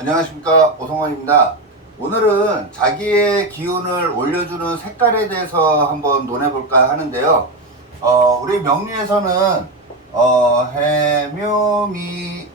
안녕하십니까, 오성원입니다. 오늘은 자기의 기운을 올려주는 색깔에 대해서 한번 논해볼까 하는데요. 우리 명리에서는 해묘미라고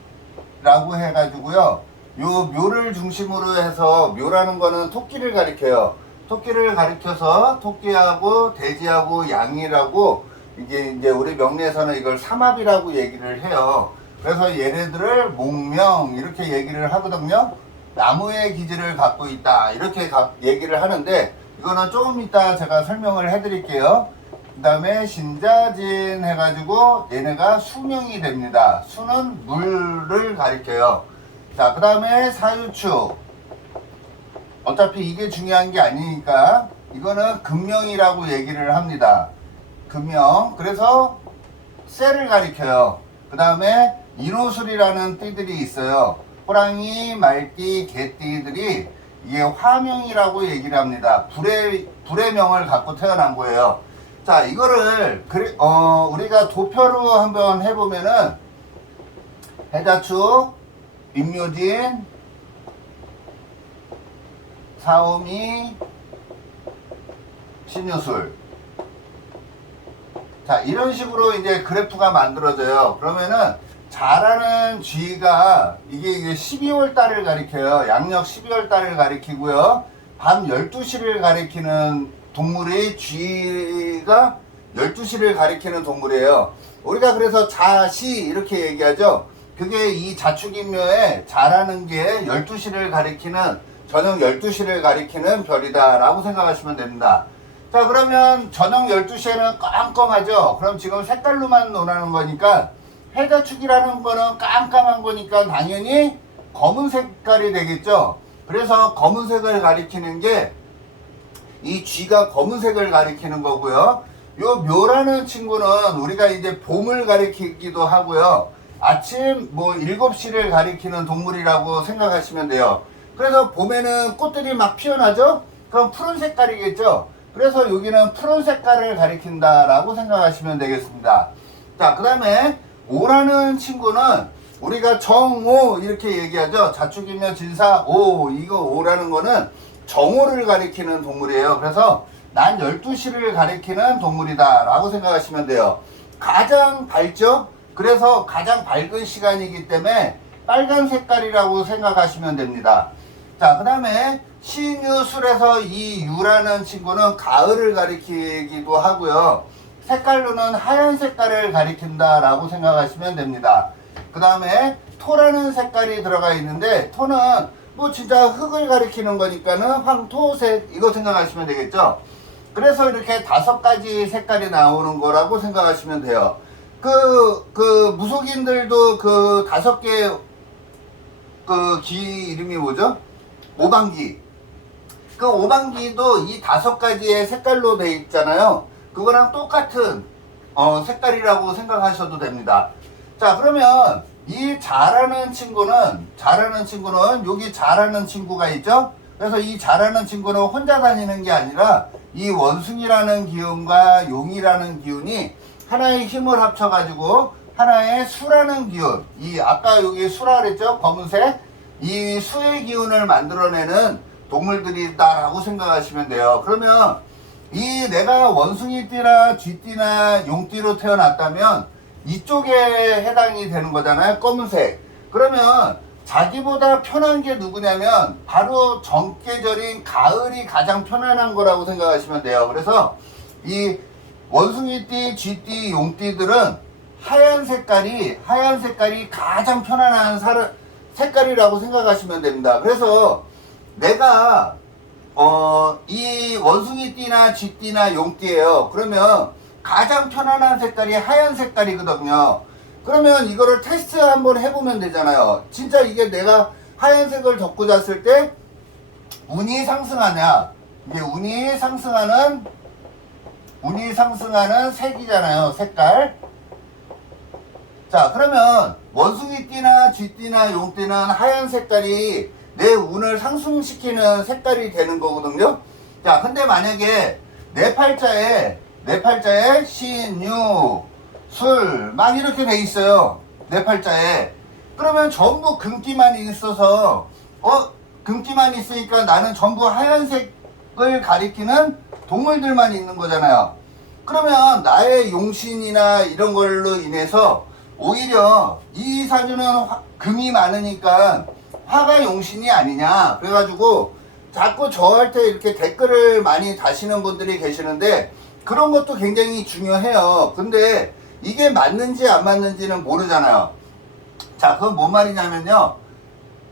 해가지고요, 요 묘를 중심으로 해서, 묘라는 거는 토끼를 가리켜요. 토끼를 가리켜서 토끼하고 돼지하고 양이라고, 이제 우리 명리에서는 이걸 삼합이라고 얘기를 해요. 그래서 얘네들을 목명 이렇게 얘기를 하거든요. 나무의 기질을 갖고 있다 이렇게 얘기를 하는데, 이거는 조금 이따 제가 설명을 해드릴게요. 그 다음에 신자진 해가지고 얘네가 수명이 됩니다. 수는 물을 가리켜요. 자, 그 다음에 사유축, 어차피 이게 중요한 게 아니니까 이거는 금명이라고 얘기를 합니다. 금명. 그래서 쇠를 가리켜요. 그 다음에 인호술이라는 띠들이 있어요. 호랑이, 말띠, 개띠들이 이게 화명이라고 얘기를 합니다. 불의 명을 갖고 태어난 거예요. 자, 이거를 우리가 도표로 한번 해보면은 해자축, 임묘진, 사오미, 신유술. 자, 이런 식으로 이제 그래프가 만들어져요. 그러면은 자라는 쥐가 이게 12월 달을 가리켜요. 양력 12월 달을 가리키고요. 밤 12시를 가리키는 동물이 쥐가 12시를 가리키는 동물이에요. 우리가 그래서 자시 이렇게 얘기하죠. 그게 이 자축인묘에 자라는 게 12시를 가리키는, 저녁 12시를 가리키는 별이다 라고 생각하시면 됩니다. 자, 그러면 저녁 12시에는 깜깜하죠. 그럼 지금 색깔로만 논하는 거니까 해자축이라는 거는 깜깜한 거니까 당연히 검은 색깔이 되겠죠. 그래서 검은색을 가리키는 게 이 쥐가 검은색을 가리키는 거고요. 요 묘라는 친구는 우리가 이제 봄을 가리키기도 하고요. 아침 7시를 가리키는 동물이라고 생각하시면 돼요. 그래서 봄에는 꽃들이 막 피어나죠. 그럼 푸른 색깔이겠죠. 그래서 여기는 푸른 색깔을 가리킨다라고 생각하시면 되겠습니다. 자, 그 다음에 오라는 친구는 우리가 정오 이렇게 얘기하죠. 자축이면 진사 오, 이거 오라는 거는 정오를 가리키는 동물이에요. 그래서 난 12시를 가리키는 동물이다 라고 생각하시면 돼요. 가장 밝죠. 그래서 가장 밝은 시간이기 때문에 빨간 색깔이라고 생각하시면 됩니다. 자, 그 다음에 신유술에서 이 유라는 친구는 가을을 가리키기도 하고요. 색깔로는 하얀 색깔을 가리킨다 라고 생각하시면 됩니다. 그 다음에 토라는 색깔이 들어가 있는데, 토는 진짜 흙을 가리키는 거니까는 황토색 이거 생각하시면 되겠죠. 그래서 이렇게 5가지 색깔이 나오는 거라고 생각하시면 돼요. 무속인들도 5개 기 이름이 뭐죠? 오방기. 오방기도 이 5가지의 색깔로 되어 있잖아요. 그거랑 똑같은 색깔이라고 생각하셔도 됩니다. 자, 그러면 이 자라는 친구는 여기 자라는 친구가 있죠. 그래서 이 자라는 친구는 혼자 다니는 게 아니라 이 원숭이라는 기운과 용이라는 기운이 하나의 힘을 합쳐 가지고 하나의 수라는 기운, 이 아까 여기 수라 그랬죠. 검은색. 이 수의 기운을 만들어내는 동물들이다라고 생각하시면 돼요. 그러면 이 내가 원숭이띠나 쥐띠나 용띠로 태어났다면 이쪽에 해당이 되는 거잖아요. 검은색. 그러면 자기보다 편한 게 누구냐면 바로 정계절인 가을이 가장 편안한 거라고 생각하시면 돼요. 그래서 이 원숭이띠, 쥐띠, 용띠들은 하얀 색깔이 가장 편안한 색깔이라고 생각하시면 됩니다. 그래서 내가 이 원숭이띠나 쥐띠나 용띠예요. 그러면 가장 편안한 색깔이 하얀 색깔이거든요. 그러면 이거를 테스트 한번 해보면 되잖아요. 진짜 이게 내가 하얀색을 덮고 잤을 때 운이 상승하냐, 이게 운이 상승하는 색이잖아요. 색깔. 자, 그러면 원숭이띠나 쥐띠나 용띠는 하얀 색깔이 내 운을 상승시키는 색깔이 되는 거거든요. 자, 근데 만약에 내 팔자에 신, 유, 술 막 이렇게 돼 있어요. 내 팔자에. 그러면 전부 금기만 있어서 금기만 있으니까 나는 전부 하얀색을 가리키는 동물들만 있는 거잖아요. 그러면 나의 용신이나 이런 걸로 인해서 오히려 이 사주는 금이 많으니까 화가 용신이 아니냐 그래가지고 자꾸 저한테 이렇게 댓글을 많이 다시는 분들이 계시는데 그런 것도 굉장히 중요해요. 근데 이게 맞는지 안 맞는지는 모르잖아요. 자, 그건 뭔 말이냐면요,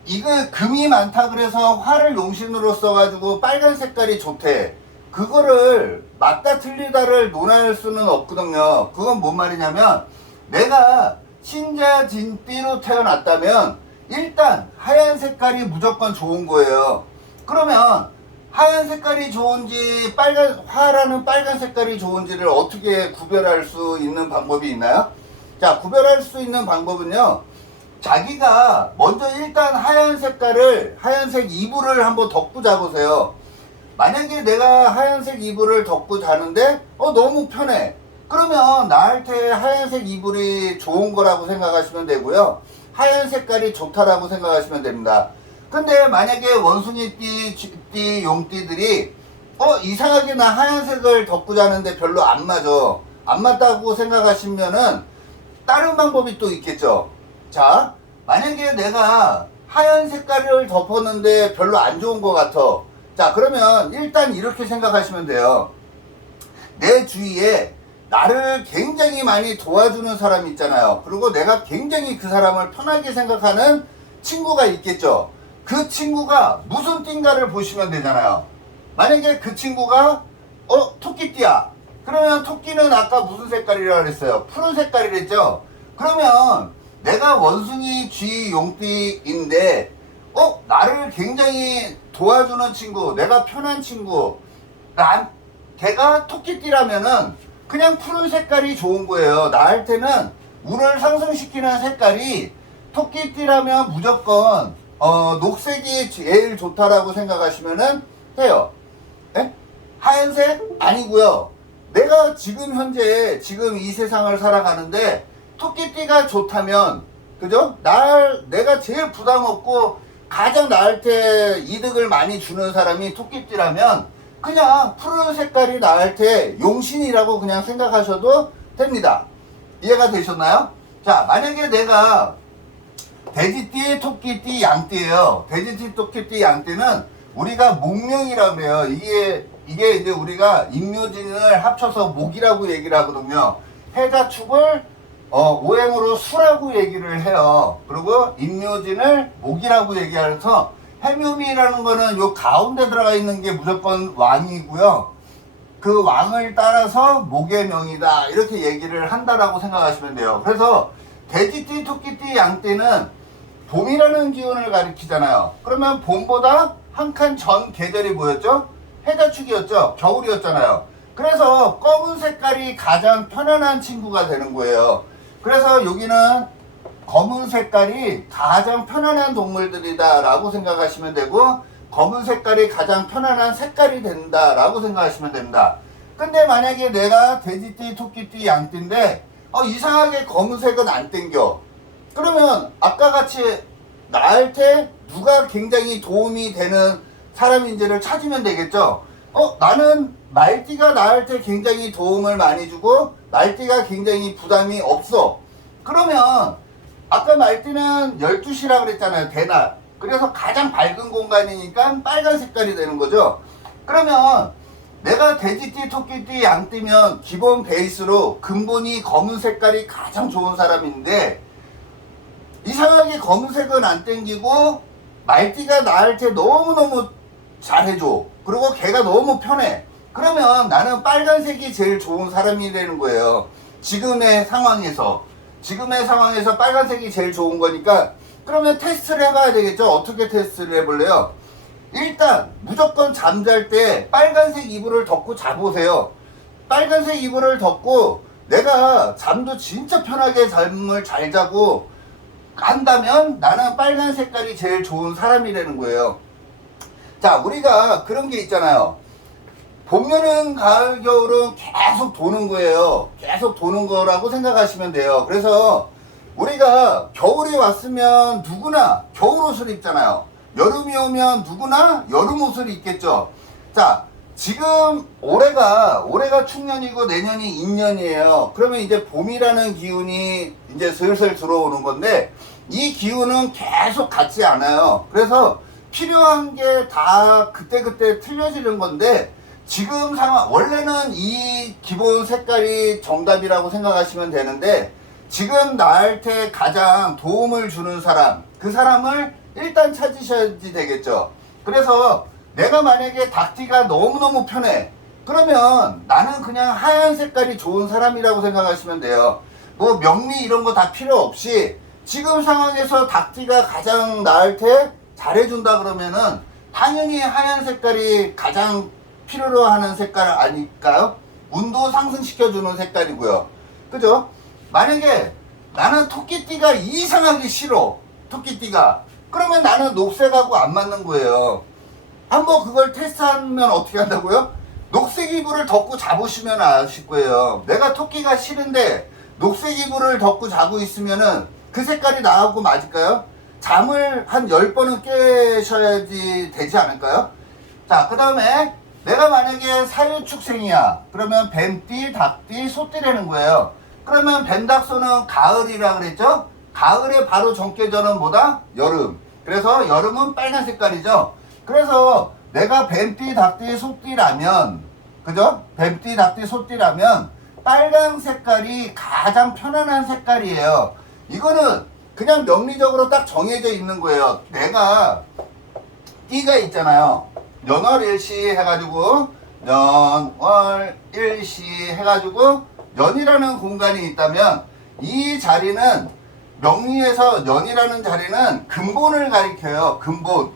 이거 금이 많다 그래서 화를 용신으로 써가지고 빨간 색깔이 좋대, 그거를 맞다 틀리다를 논할 수는 없거든요. 그건 뭔 말이냐면, 내가 신자진띠로 태어났다면 일단 하얀 색깔이 무조건 좋은 거예요. 그러면 하얀 색깔이 좋은지 화라는 빨간 색깔이 좋은지를 어떻게 구별할 수 있는 방법이 있나요? 자, 구별할 수 있는 방법은요, 자기가 먼저 일단 하얀색 이불을 한번 덮고 자보세요. 만약에 내가 하얀색 이불을 덮고 자는데 너무 편해, 그러면 나한테 하얀색 이불이 좋은 거라고 생각하시면 되고요, 하얀 색깔이 좋다라고 생각하시면 됩니다. 근데 만약에 원숭이띠, 용띠들이 이상하게 나 하얀색을 덮고 자는데 별로 안 맞다고 생각하시면은 다른 방법이 또 있겠죠. 자, 만약에 내가 하얀 색깔을 덮었는데 별로 안 좋은 것 같아. 자, 그러면 일단 이렇게 생각하시면 돼요. 내 주위에 나를 굉장히 많이 도와주는 사람이 있잖아요. 그리고 내가 굉장히 그 사람을 편하게 생각하는 친구가 있겠죠. 그 친구가 무슨 띠인가를 보시면 되잖아요. 만약에 그 친구가 토끼띠야. 그러면 토끼는 아까 무슨 색깔이라고 그랬어요? 푸른 색깔이랬죠. 그러면 내가 원숭이 쥐 용띠인데 나를 굉장히 도와주는 친구, 내가 편한 친구, 걔가 토끼띠라면은 그냥 푸른 색깔이 좋은 거예요. 나한테는 운을 상승시키는 색깔이 토끼띠라면 무조건 녹색이 제일 좋다라고 생각하시면은 돼요. 네? 하얀색 아니고요. 내가 지금 현재 이 세상을 살아가는데 토끼띠가 좋다면, 그죠? 내가 제일 부담 없고 가장 나한테 이득을 많이 주는 사람이 토끼띠라면 그냥 푸른 색깔이 나한테 용신이라고 그냥 생각하셔도 됩니다. 이해가 되셨나요? 자, 만약에 내가 돼지띠, 토끼띠, 양띠예요. 돼지띠, 토끼띠, 양띠는 우리가 목명이라고 그래요. 이게 이제 우리가 임묘진을 합쳐서 목이라고 얘기를 하거든요. 해자축을 오행으로 수라고 얘기를 해요. 그리고 임묘진을 목이라고 얘기해서 해묘미라는 거는 요 가운데 들어가 있는 게 무조건 왕이고요. 그 왕을 따라서 목의 명이다, 이렇게 얘기를 한다라고 생각하시면 돼요. 그래서 돼지띠, 토끼띠, 양띠는 봄이라는 기운을 가리키잖아요. 그러면 봄보다 한 칸 전 계절이 뭐였죠? 해자축이었죠. 겨울이었잖아요. 그래서 검은 색깔이 가장 편안한 친구가 되는 거예요. 그래서 여기는 검은 색깔이 가장 편안한 동물들이다 라고 생각하시면 되고, 검은 색깔이 가장 편안한 색깔이 된다 라고 생각하시면 됩니다. 근데 만약에 내가 돼지띠, 토끼띠, 양띠인데 이상하게 검은색은 안 땡겨. 그러면 아까 같이 나한테 누가 굉장히 도움이 되는 사람인지를 찾으면 되겠죠. 나는 말띠가 나한테 굉장히 도움을 많이 주고 말띠가 굉장히 부담이 없어. 그러면 아까 말띠는 12시라 그랬잖아요. 대낮. 그래서 가장 밝은 공간이니까 빨간 색깔이 되는 거죠. 그러면 내가 돼지띠, 토끼띠, 양띠면 기본 베이스로 근본이 검은 색깔이 가장 좋은 사람인데 이상하게 검은색은 안 땡기고 말띠가 나한테 너무너무 잘해줘. 그리고 걔가 너무 편해. 그러면 나는 빨간색이 제일 좋은 사람이 되는 거예요. 지금의 상황에서 빨간색이 제일 좋은 거니까, 그러면 테스트를 해봐야 되겠죠. 어떻게 테스트를 해볼래요? 일단 무조건 잠잘 때 빨간색 이불을 덮고 자보세요. 빨간색 이불을 덮고 내가 잠도 진짜 편하게 잠을 잘 자고 한다면 나는 빨간 색깔이 제일 좋은 사람이 되는 거예요. 자, 우리가 그런 게 있잖아요. 봄, 여름, 가을, 겨울은 계속 도는 거예요. 계속 도는 거라고 생각하시면 돼요. 그래서 우리가 겨울이 왔으면 누구나 겨울 옷을 입잖아요. 여름이 오면 누구나 여름 옷을 입겠죠. 자, 지금 올해가 축년이고 내년이 인년이에요. 그러면 이제 봄이라는 기운이 이제 슬슬 들어오는 건데 이 기운은 계속 같지 않아요. 그래서 필요한 게 다 그때그때 틀려지는 건데 지금 상황, 원래는 이 기본 색깔이 정답이라고 생각하시면 되는데 지금 나한테 가장 도움을 주는 사람, 그 사람을 일단 찾으셔야지 되겠죠. 그래서 내가 만약에 닭띠가 너무너무 편해. 그러면 나는 그냥 하얀 색깔이 좋은 사람이라고 생각하시면 돼요. 뭐 명리 이런 거 다 필요 없이 지금 상황에서 닭띠가 가장 나한테 잘해준다 그러면은 당연히 하얀 색깔이 가장 필요로 하는 색깔 아닐까요? 운도 상승시켜주는 색깔이고요. 그죠? 만약에 나는 토끼띠가 이상하게 싫어. 토끼띠가. 그러면 나는 녹색하고 안 맞는 거예요. 한번 그걸 테스트하면 어떻게 한다고요? 녹색 이불을 덮고 자보시면 아실 거예요. 내가 토끼가 싫은데 녹색 이불을 덮고 자고 있으면은 그 색깔이 나하고 맞을까요? 잠을 한 10번은 깨셔야지 되지 않을까요? 자, 그 다음에 내가 만약에 사유축생이야. 그러면 뱀띠, 닭띠, 소띠라는 거예요. 그러면 뱀닭소는 가을이라 그랬죠? 가을에 바로 전계절은 뭐다? 여름. 그래서 여름은 빨간 색깔이죠. 그래서 내가 뱀띠, 닭띠, 소띠라면, 그죠? 뱀띠, 닭띠, 소띠라면 빨간 색깔이 가장 편안한 색깔이에요. 이거는 그냥 명리적으로 딱 정해져 있는 거예요. 내가 띠가 있잖아요. 연월일시 해가지고 연월일시 해가지고 연이라는 공간이 있다면 이 자리는 명리에서 연이라는 자리는 근본을 가리켜요. 근본.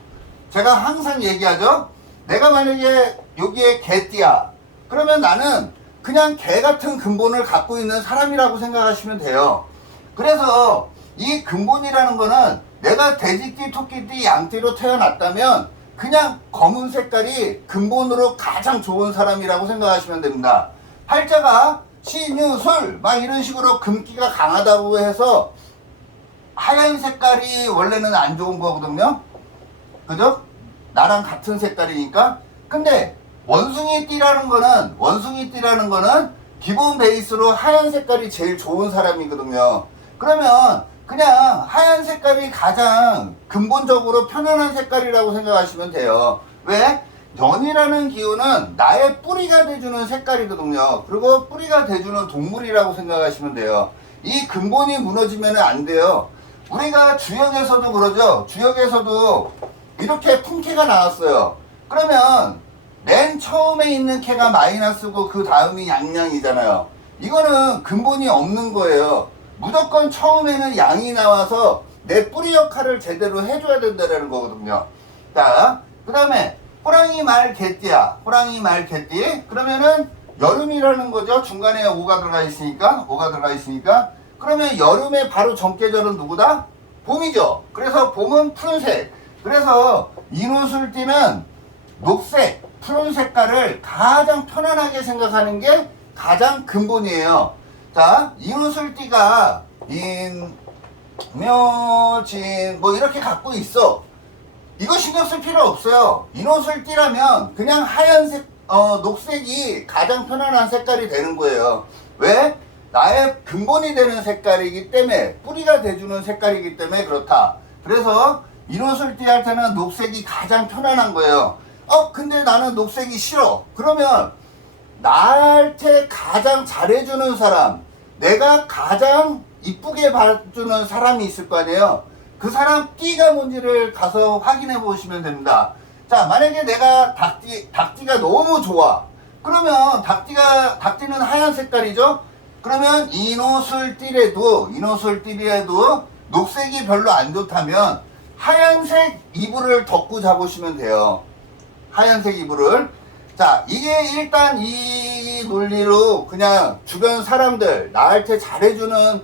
제가 항상 얘기하죠. 내가 만약에 여기에 개띠야. 그러면 나는 그냥 개 같은 근본을 갖고 있는 사람이라고 생각하시면 돼요. 그래서 이 근본이라는 거는 내가 돼지띠, 토끼띠, 양띠로 태어났다면 그냥 검은 색깔이 근본으로 가장 좋은 사람이라고 생각하시면 됩니다. 팔자가 신유술 막 이런 식으로 금기가 강하다고 해서 하얀 색깔이 원래는 안 좋은 거거든요. 그죠? 나랑 같은 색깔이니까. 근데 원숭이띠라는 거는 기본 베이스로 하얀 색깔이 제일 좋은 사람이거든요. 그러면 그냥 하얀 색깔이 가장 근본적으로 편안한 색깔이라고 생각하시면 돼요. 왜? 연이라는 기운은 나의 뿌리가 돼주는 색깔이거든요. 그리고 뿌리가 돼주는 동물이라고 생각하시면 돼요. 이 근본이 무너지면 안 돼요. 우리가 주역에서도 그러죠. 주역에서도 이렇게 풍캐가 나왔어요. 그러면 맨 처음에 있는 캐가 마이너스고 그 다음이 양양이잖아요. 이거는 근본이 없는 거예요. 무조건 처음에는 양이 나와서 내 뿌리 역할을 제대로 해줘야 된다는 거거든요. 자, 그 다음에 호랑이 말 개띠야. 호랑이 말 개띠. 그러면은 여름이라는 거죠. 중간에 오가 들어가 있으니까. 그러면 여름에 바로 전계절은 누구다? 봄이죠. 그래서 봄은 푸른색. 그래서 인호술띠는 녹색, 푸른 색깔을 가장 편안하게 생각하는 게 가장 근본이에요. 자, 인호술띠가 인, 묘, 진 뭐 이렇게 갖고 있어. 이거 신경 쓸 필요 없어요. 인호술띠라면 그냥 하얀색, 녹색이 가장 편안한 색깔이 되는 거예요. 왜? 나의 근본이 되는 색깔이기 때문에, 뿌리가 돼주는 색깔이기 때문에 그렇다. 그래서 인호술띠한테는 녹색이 가장 편안한 거예요. 근데 나는 녹색이 싫어. 그러면 나한테 가장 잘해주는 사람, 내가 가장 이쁘게 봐주는 사람이 있을 거 아니에요. 그 사람 띠가 뭔지를 가서 확인해 보시면 됩니다. 자, 만약에 내가 닭띠가 너무 좋아. 그러면 닭띠는 하얀 색깔이죠. 그러면 인호술띠라도 녹색이 별로 안 좋다면 하얀색 이불을 덮고 자보시면 돼요. 하얀색 이불을. 자, 이게 일단 이 논리로 그냥 주변 사람들, 나한테 잘해주는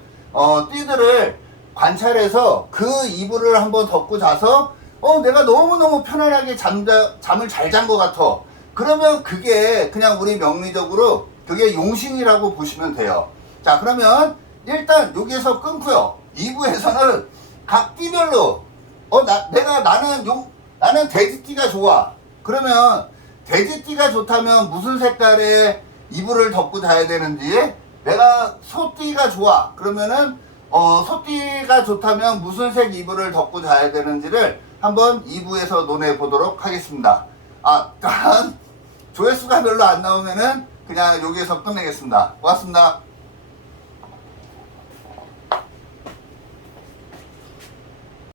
띠들을 관찰해서 그 이불을 한번 덮고 자서 내가 너무너무 편안하게 잠을 잘 잔 것 같아. 그러면 그게 그냥 우리 명리적으로 그게 용신이라고 보시면 돼요. 자, 그러면 일단 여기에서 끊고요. 2부에서는 각 띠별로 나는 나는 돼지띠가 좋아. 그러면 돼지띠가 좋다면 무슨 색깔의 이불을 덮고 자야 되는지, 내가 소띠가 좋아. 그러면은 소띠가 좋다면 무슨 색 이불을 덮고 자야 되는지를 한번 2부에서 논해 보도록 하겠습니다. 조회수가 별로 안 나오면은 그냥 여기에서 끝내겠습니다. 고맙습니다.